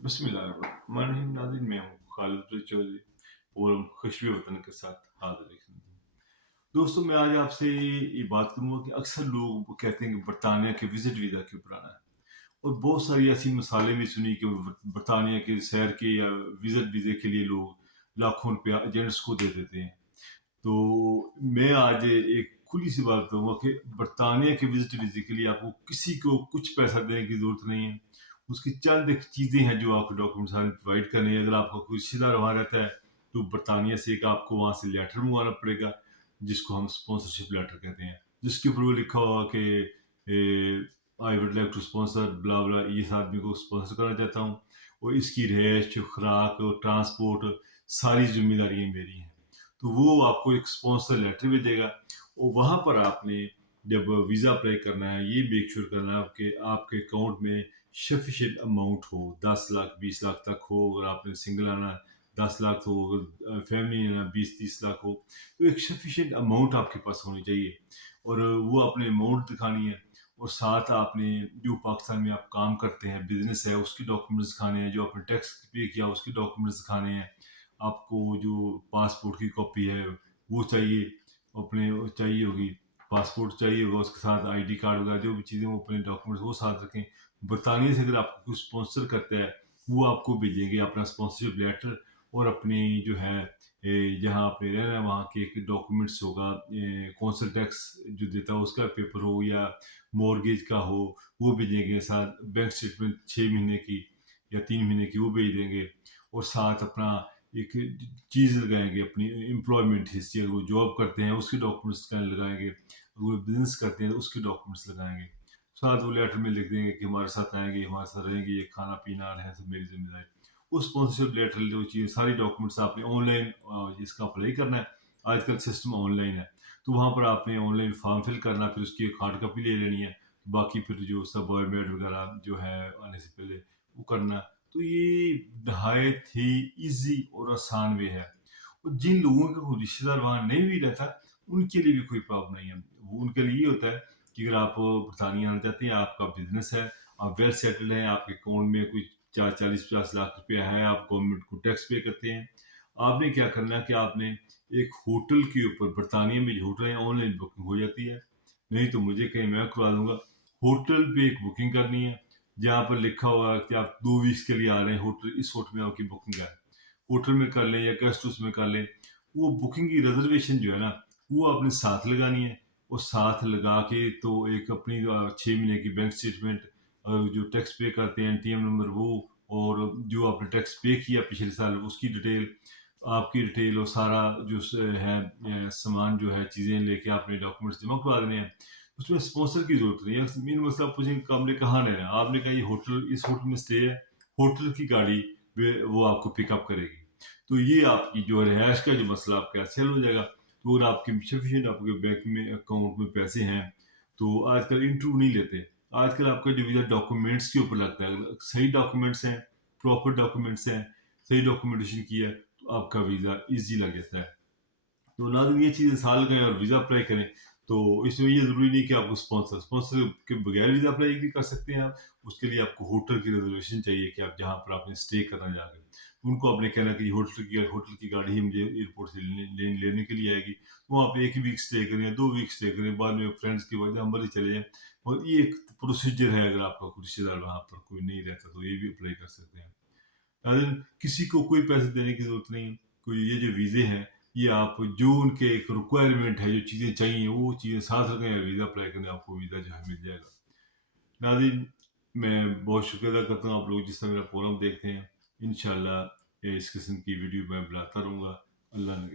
बिस्मिल्लाहिर्रहमानिर्रहीम। नाज़रीन, मैं हूँ खालिद चौधरी और हम खुशबू वतन के साथ हाजिर हैं। दोस्तों, मैं आज आपसे ये बात करूँगा कि अक्सर लोग वो कहते हैं कि बरतानिया के विजिट वीज़ा क्यों बनाना है, और बहुत सारी ऐसी मिसालें भी सुनी कि बरतानिया के सैर के या विजिट वीज़े के लिए लोग लाखों रुपया एजेंट्स को दे देते हैं। तो मैं आज एक खुली सी बात करूँगा कि बरतानिया के विजिट वीज़े के लिए आपको किसी को कुछ पैसा देने की ज़रूरत नहीं है। उसकी चंद एक चीज़ें हैं जो आपको डॉक्यूमेंट सारे प्रोवाइड करने हैं। अगर आपका कोई रिश्तेदार वहाँ रहता है, तो बरतानिया से एक आपको वहाँ से लेटर मंगवाना पड़ेगा, जिसको हम स्पॉन्सरशिप लेटर कहते हैं, जिसके ऊपर वो लिखा होगा कि I would like to sponsor blah blah, इस आदमी को स्पॉन्सर करना चाहता हूँ, और इसकी रिहाइश, खुराक, ट्रांसपोर्ट, सारी जिम्मेदारियाँ मेरी हैं। तो वो आपको एक स्पॉन्सर लेटर भी देगा, और वहाँ पर आपने जब वीज़ा अप्लाई करना है, ये मेक श्योर करना है कि आपके अकाउंट में सफिशिएंट अमाउंट हो, 10 लाख 20 लाख तक हो। अगर आपने सिंगल आना है 10 लाख हो, अगर फैमिली आना 20-30 लाख हो, तो एक सफिशिएंट अमाउंट आपके पास होनी चाहिए, और वो आपने अमाउंट दिखानी है। और साथ आपने जो पाकिस्तान में आप काम करते हैं, बिजनेस है, उसके डॉक्यूमेंट्स दिखाने हैं, जो आपने टैक्स पे किया उसके डॉक्यूमेंट्स दिखाने हैं। आपको जो पासपोर्ट की कॉपी है वो चाहिए, अपने चाहिए होगी, पासपोर्ट चाहिए होगा, उसके साथ आईडी कार्ड वगैरह जो भी चीज़ें वो अपने डॉक्यूमेंट्स वो साथ रखें। बरतानिया से अगर आपको कुछ स्पॉन्सर करता है, वो आपको भेजेंगे अपना स्पॉन्सरशिप लेटर, और अपनी जो है जहाँ आपने रहना है वहाँ के एक डॉक्यूमेंट्स होगा, कौंसल टैक्स जो देता है उसका पेपर हो या मॉर्गेज का हो, वो भेजेंगे। साथ बैंक स्टेटमेंट 6 महीने की या 3 महीने की वो भेज देंगे, और साथ अपना एक चीज़ लगाएंगे, अपनी एम्प्लॉयमेंट हिस्ट्री, अगर वो जॉब करते हैं उसके डॉक्यूमेंट्स का लगाएंगे, अगर वो बिजनेस करते हैं तो उसके डॉक्यूमेंट्स लगाएंगे। साथ वो लेटर में लिख देंगे कि हमारे साथ आएंगे, हमारे साथ रहेंगे, ये खाना पीना रहे सब मेरी जिम्मेदारी। उस स्पॉन्सरशिप लेटर जो चीज़ सारी डॉक्यूमेंट्स आपने ऑनलाइन इसका अप्लाई करना है। आजकल सिस्टम ऑनलाइन है, तो वहाँ पर आपने ऑनलाइन फॉर्म फिल करना, फिर उसकी एक हार्ड कॉपी ले लेनी है। बाकी फिर जो सब बायोमेट्रिक वगैरह जो है आने से पहले वो करना। तो ये नहायत ही ईजी और आसान वे है, और जिन लोगों के कोई रिश्तेदार वहाँ नहीं भी रहता, उनके लिए भी कोई प्रॉब्लम नहीं है। वो उनके लिए ये होता है कि अगर आप बरतानिया आना चाहते हैं, आपका बिजनेस है, आप वेल सेटल्ड हैं, आपके अकाउंट में कोई 40-50 लाख रुपया है, आप गवर्नमेंट को टैक्स पे करते हैं, आपने क्या करना है कि आपने एक होटल के ऊपर, बरतानिया में जो होटल है ऑनलाइन बुकिंग हो जाती है, नहीं तो मुझे कहीं मैं करवा दूंगा। होटल पे एक बुकिंग करनी है, जहाँ पर लिखा हुआ है कि आप 2 वीक्स के लिए आ रहे हैं, होटल इस होटल में आपकी बुकिंग है। होटल में कर लें या गेस्ट हाउस में कर लें, वो बुकिंग की रिजर्वेशन जो है ना, वो आपने साथ लगानी है। और साथ लगा के तो एक अपनी 6 महीने की बैंक स्टेटमेंट, और जो टैक्स पे करते हैं एनटीएम नंबर वो, और जो आपने टैक्स पे किया पिछले साल उसकी डिटेल, आपकी डिटेल, और सारा जो है सामान जो है, चीज़ें लेके आपने डॉक्यूमेंट्स जमा करवा देने हैं। उसमें स्पॉन्सर की जरूरत नहीं है। मेन मसला आप पूछेंगे कि आपने कहाँ रहना है, आपने कहा ये होटल, इस होटल में स्टे है, होटल की गाड़ी वो आपको पिकअप करेगी। तो ये आपकी जो रिहायश का जो मसला आपका सेल हो जाएगा। तो अगर आपके सफिशिएंट आपके बैंक में अकाउंट में पैसे हैं, तो आजकल इंटरव्यू नहीं लेते। आजकल आपका जो वीज़ा डॉक्यूमेंट्स के ऊपर लगता है, अगर सही डॉक्यूमेंट्स हैं, प्रॉपर डॉक्यूमेंट्स हैं, सही डॉक्यूमेंटेशन की है, तो आपका वीज़ा ईजी लग जाता है। तो नाज़रीन, ये चीज़ें साल करें और वीज़ा अप्लाई करें, तो इसमें ये ज़रूरी नहीं कि आपको स्पॉन्सर स्पॉन्सर के बगैर वीज़ा अप्लाई भी कर सकते हैं आप। उसके लिए आपको होटल की रिजर्वेशन चाहिए कि आप जहाँ पर आपने स्टे करना जाके, उनको आपने कहना कि होटल की गाड़ी ही मुझे एयरपोर्ट से लेने के लिए आएगी। तो वहाँ पे 1 वीक स्टे करें, 2 वीक स्टे करें, बाद में फ्रेंड्स की वजह मर्जी चले जाएँ। और ये एक प्रोसीजर है, अगर आपका कोई रिश्तेदार वहाँ पर कोई नहीं रहता, तो ये भी अप्लाई कर सकते हैं। नाज़रीन, किसी को कोई पैसे देने की ज़रूरत नहीं है। कोई ये जो वीज़े हैं, ये आप जो उनके एक रिक्वायरमेंट है, जो चीज़ें चाहिए वो चीज़ें साथ रखें, वीज़ा अप्लाई करें, आपको वीज़ा जो है मिल जाएगा। नाज़रीन, मैं बहुत शुक्रिया अदा करता हूँ आप लोग जिस तरह मेरा प्रोग्राम देखते हैं। इंशाल्लाह इस किस्म की वीडियो मैं बनाता रहूँगा। अल्लाह ने